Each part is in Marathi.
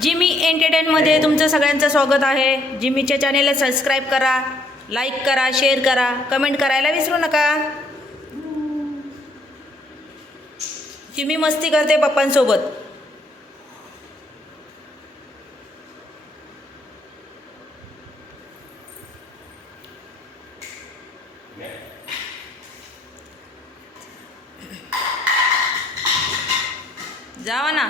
जिमी एंटरटेनमध्ये तुमचं सगळ्यांचं स्वागत आहे. जिमीच्या चॅनेलला सबस्क्राईब करा लाईक करा शेअर करा कमेंट करायला विसरू नका. जिमी मस्ती करते पप्पांसोबत. जावा ना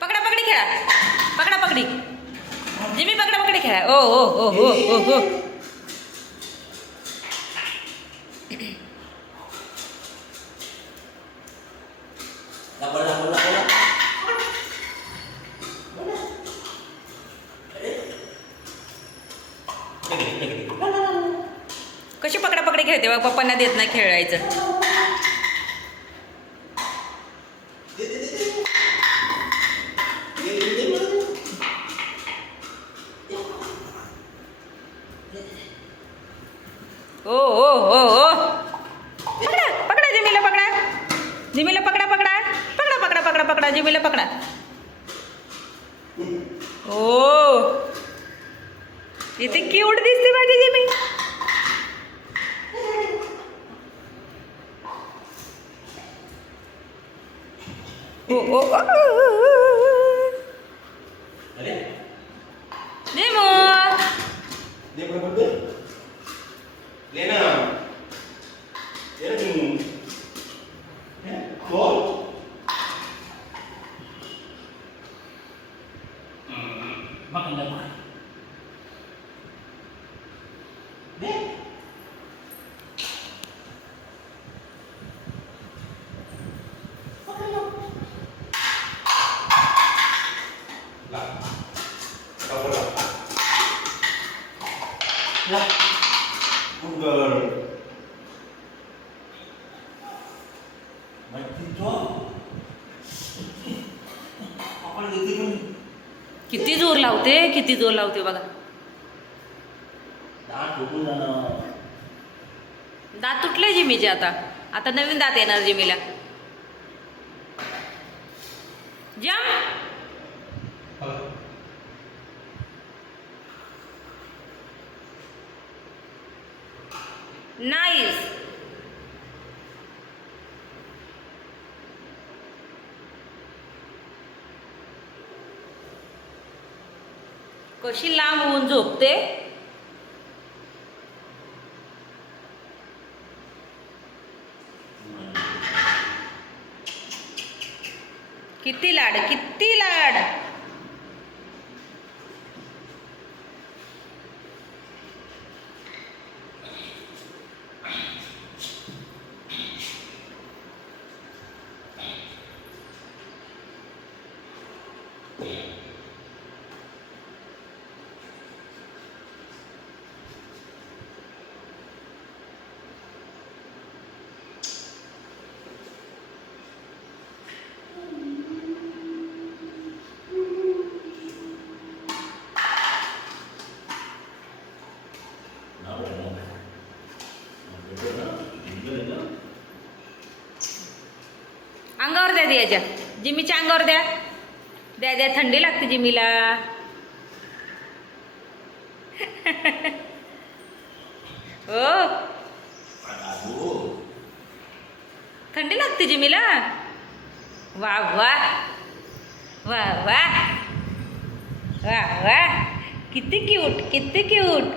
पकडा पकडी खेळा पकडा. पकडी जिमी पकडा पकडी खेळा. ओ हो हो हो हो हो. कशी पकडा पकडी खेळते पप्पांना देत नाही खेळायचं. ओ ओ ओ ओ. पकडा पकडा जिमीला पकडा. जिमीला पकडा पकडा. पकडा पकडा पकडा पकडा. जिमीला पकडा. ओ. इथे क्यूट दिसते माझी जिमी. ओ ओ ओ, ओ, ओ. Ada? जिमू Dia berapa tu? Lena. Dia ni. Ya, bol. किती जोर लावते किती जोर लावते बघा. दात तुटले जिमीचे आता. आता नवीन दात येणार जिमीला. जम. नाईस. कशी लांब होऊन झोपते? किती लाड किती लाड अंगावर द्या द्याच्या जिमीच्या अंगावर द्या. द्या द्या. थंडी लागते जिमीला. हो. थंडी लागते जिमीला. वा वा. वा वा. वा वा. किती क्यूट किती क्यूट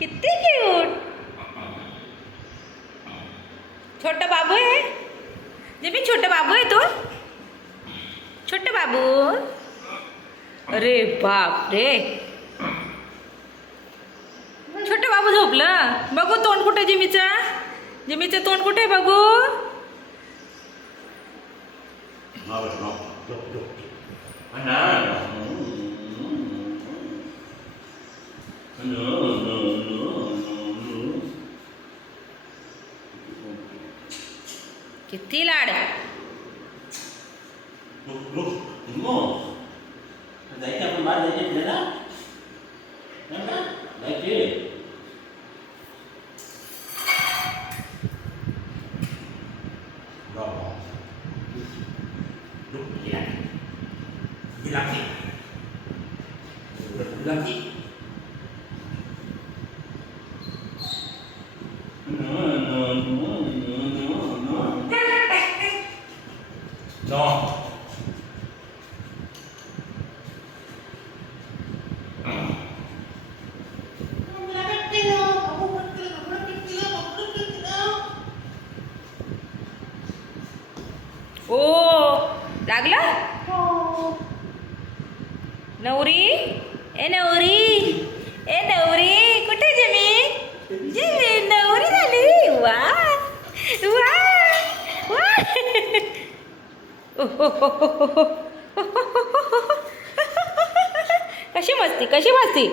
किती क्यूट छोटा बाबू आहे. जिमी छोटे बाबू आहे तो? छोटे बाबू? अरे बाप रे छोटे बाबू झोपलं? बघू तोंड कुठे जिमीचा? जिमीचं तोंड कुठे बघू? Mau, किती लाड Lucky. Lucky. ओ लागला नवरी ए नवरी ए नवरी कुठे जमी जमी नवरी झाली वा वा वा कशी मस्ती कशी मस्ती